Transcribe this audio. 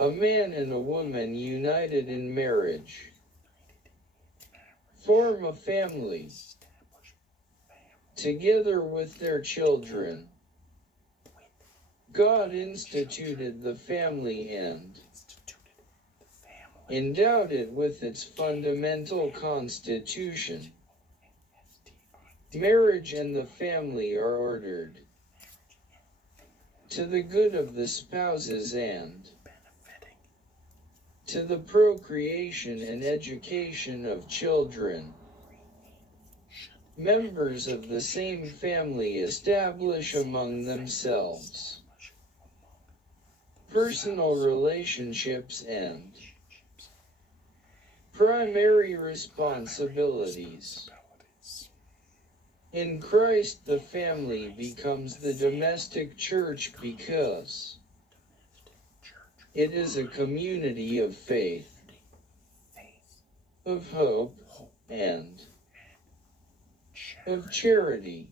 A man and a woman united in marriage form a family together with their children. God instituted the family and endowed it with its fundamental constitution. Marriage and the family are ordered to the good of the spouses and to the procreation and education of children. Members of the same family establish among themselves personal relationships and primary responsibilities. In Christ, the family becomes the domestic church because it is a community of faith, of hope, and of charity.